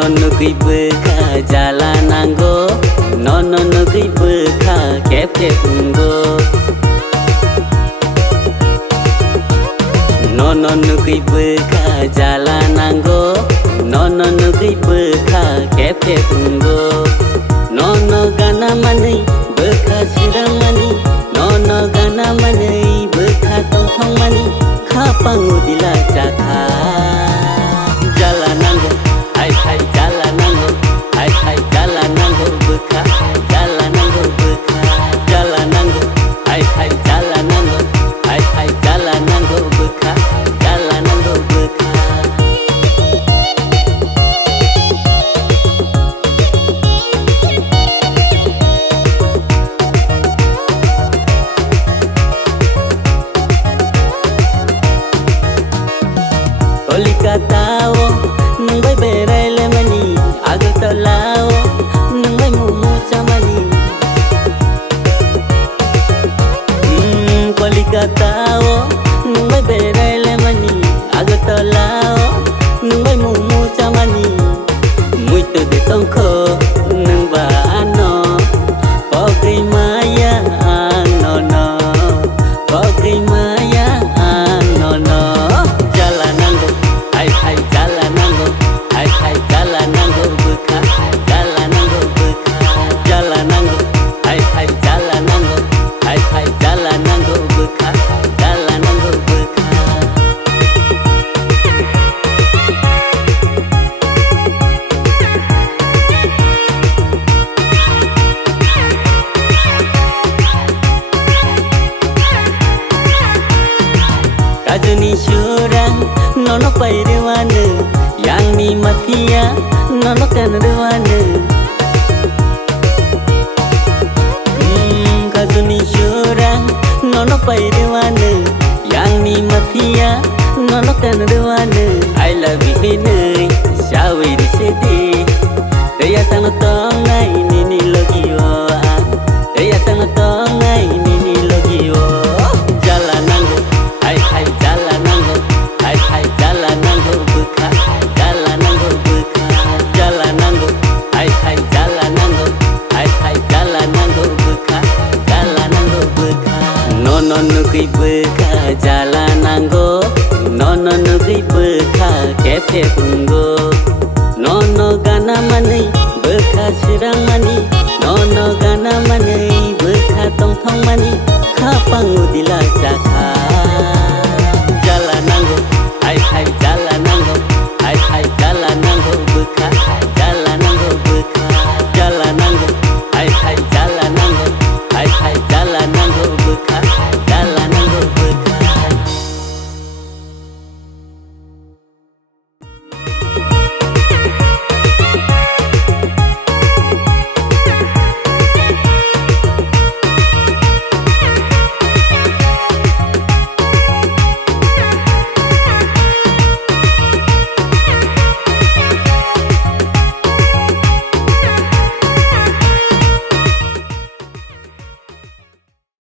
Nono nugui beka jalananggo, nono nugui beka kepunggo. Nono nugui beka jalananggo, nono nugui beka kepunggo. Nono gana mani beka sirang mani, nono gana mani beka tong mani, kapangu dila caka. Jalananggo, hai hai jalananggo, hai hai jalananggo beka, jalananggo beka, jalananggo, hai hai jalananggo, hai hai jalananggo beka, jalananggo beka. Oli katao nung bay beray lemani, agak talao nung bay mumu chamani. Oli katao nung bay beray lemani, agak talao nung bay mumu chamani. Muito de tongko nung ba ano, pogri maya no no, pogri maya no no. Jalananggo, hai hai jalananggo, hai hai jalananggo beka, jalananggo beka, jalananggo, hai hai jalananggo, hai hai jalananggo beka, jalananggo beka. Kajuni syurang nono pairewana, yang ni matia nono kanrewana. Kajuni syurang nono pairewana, yang ni matia nono kanrewana. I love you hinay, shawiri sedi, teya sang tongai nini logio, teya sang tongai nini logio. Jalananggo, hai hai jalananggo, hai hai jalananggo beka, jalananggo beka, jalananggo, hai hai jalananggo, hai hai jalananggo beka, jalananggo beka. Nono nugui beka jalananggo, nono nugui beka kepunggo. Nono gana mani beka sirang mani, nono gana mani beka tong mani, kapang